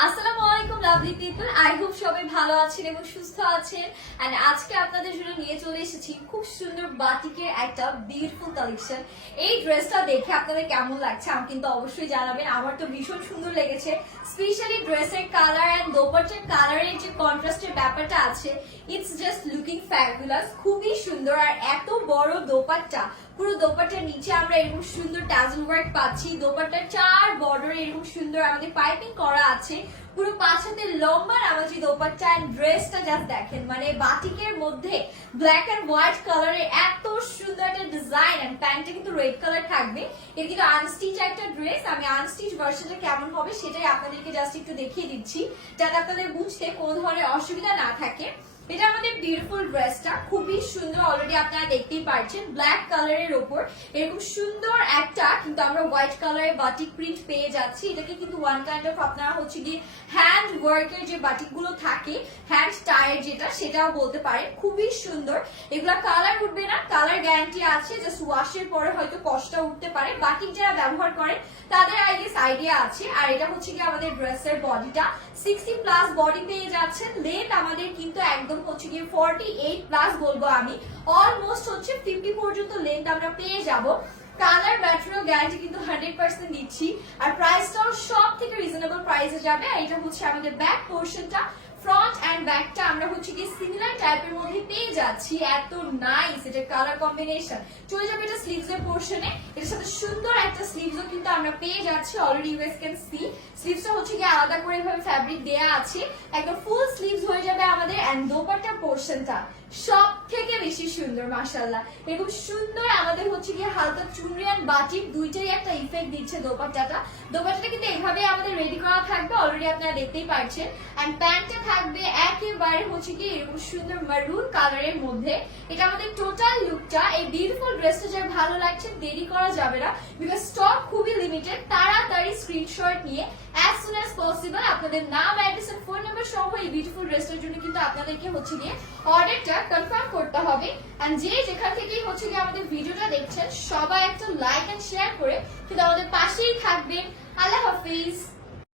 আসসালামু আলাইকুম lovely people, I hope সবাই ভালো আছেন এবং সুস্থ আছেন। এন্ড আজকে আপনাদের জন্য নিয়ে চলে এসেছি খুব সুন্দর বাটিকের একটা বিউটিফুল কালেকশন। এই ড্রেসটা দেখে আপনাদের কেমন লাগছে আমাকে কিন্তু অবশ্যই জানাবেন। আমার তো ভীষণ সুন্দর লেগেছে, স্পেশালি ড্রেসের কালার এন্ড দোপাট্টার কালারের যে কন্ট্রাস্টের ব্যাপারটা আছে, ইটস জাস্ট লুকিং ফ্যাবুলাস। খুবই সুন্দর আর এত বড় দোপাট্টা, পুরো দোপাট্টার নিচে আমরা এরকম সুন্দর ট্যাজেল ওয়ার্ক পাচ্ছি। দোপাট্টার চার বর্ডারে এরকম সুন্দর আমাদের পাইপিং করা আছে। পুরো 5 হাতের লম্বা নামাজি দোপাট্টা এন্ড ড্রেসটা জাস্ট দেখেন, মানে বাটিকের মধ্যে ব্ল্যাক এন্ড হোয়াইট কালারের এত সুন্দর একটা ডিজাইন এন্ড প্যান্টটা কিন্তু রেড কালার থাকবে। এটা কিন্তু আনস্টিচ একটা ড্রেস। আমি আনস্টিচ ভার্সনটা কেমন হবে সেটাই আপনাদেরকে জাস্ট একটু দেখিয়ে দিচ্ছি, যাতে আপনাদের বুঝতে কোনো ধরনের অসুবিধা না থাকে। এটা আমাদের বিউটিফুল ড্রেসটা খুবই সুন্দর, অলরেডি আপনারা দেখতেই পাচ্ছেন ব্ল্যাক কালারের ওপর এরকম সুন্দর একটা কিন্তু আমরা হোয়াইট কালারের বাটিক প্রিন্ট পেয়ে যাচ্ছি। এটাকে কিন্তু ওয়ান কাইন্ড অফ আপনারা হচ্ছে গিয়ে হ্যান্ড ওয়ার্কের যে বাটিক গুলো থাকে, হ্যান্ড টায়ার যেটা, সেটাও বলতে পারেন। খুবই সুন্দর, এগুলা কালার উঠবে না, কালার গ্যারান্টি আছে। জাস্ট ওয়াশের পরে হয়তো কষ্ট উঠতে পারে, বাটিক যারা ব্যবহার করেন তাদের আইডিয়া আছে। আর এটা হচ্ছে গিয়ে আমাদের ড্রেসের বডিটা 60+ বডি পেয়ে যাচ্ছেন। লেন্থ আমাদের কিন্তু একদম হচ্ছে গিয়ে 48+ বলবো আমি, অলমোস্ট হচ্ছে 50 পর্যন্ত লেন্থ আমরা পেয়ে যাব। কালার ম্যাটেরিয়াল গ্যারান্টি কিন্তু 100% দিচ্ছি। আর প্রাইসটাও সব থেকে রিজনেবল প্রাইসে যাবে। আর এটা হচ্ছে আমাদের ব্যাক পোর্শনটা, ফ্রন্ট এন্ড ব্যাকটা আমরা হচ্ছে কি সিমিলার টাইপের মধ্যে পেয়ে যাচ্ছি। এত নাইস এটা কালার কম্বিনেশন। চলে যাবে এটা স্লিভস এর পোর্শনে, এর সাথে সুন্দর একটা স্লিভসও কিন্তু আমরা পেয়ে যাচ্ছি। Already you guys can see স্লিভসটা হচ্ছে কি আলাদা করে এভাবে ফ্যাব্রিক দেয়া আছে, একদম ফুল স্লিভস হয়ে যাবে আমাদের। এন্ড দোপাট্টার পোর্শনটা সব থেকে বেশি সুন্দর, মাশাআল্লাহ। এরকম সুন্দর আমাদের হচ্ছে কি হালকা চুনরি এন্ড বাটিক দুইটাই একটা ইফেক্ট দিচ্ছে দোপাট্টাটা। দোপাট্টাটা কিন্তু এভাবে আমাদের রেডি করা থাকবে, অলরেডি আপনারা দেখতেই পাচ্ছেন। এন্ড প্যান্টটা থাকবে একেবারে হচ্ছে কি এরকম সুন্দর মারুন কালারের মধ্যে। এটা আমাদের টোটাল লুকটা। এই বিউটিফুল ড্রেসটা যার ভালো লাগছে দেরি করা যাবে না, বিকজ স্টক খুবই লিমিটেড। তাড়াতাড়ি স্ক্রিনশট নিয়ে as soon as possible আপনাদের নাম, অ্যাড্রেস এন্ড ফোন নাম্বার সহ এই বিউটিফুল ড্রেসটার জন্য কিন্তু আপনাদেরকে হচ্ছে গিয়ে অর্ডারটা কনফার্ম করতে হবে। এন্ড যে যেখান থেকেই হচ্ছে গিয়ে আমাদের ভিডিওটা দেখছেন সবাই একটা লাইক এন্ড শেয়ার করে কিন্তু আমাদের পাশেই থাকবেন। আল্লাহ হাফিজ।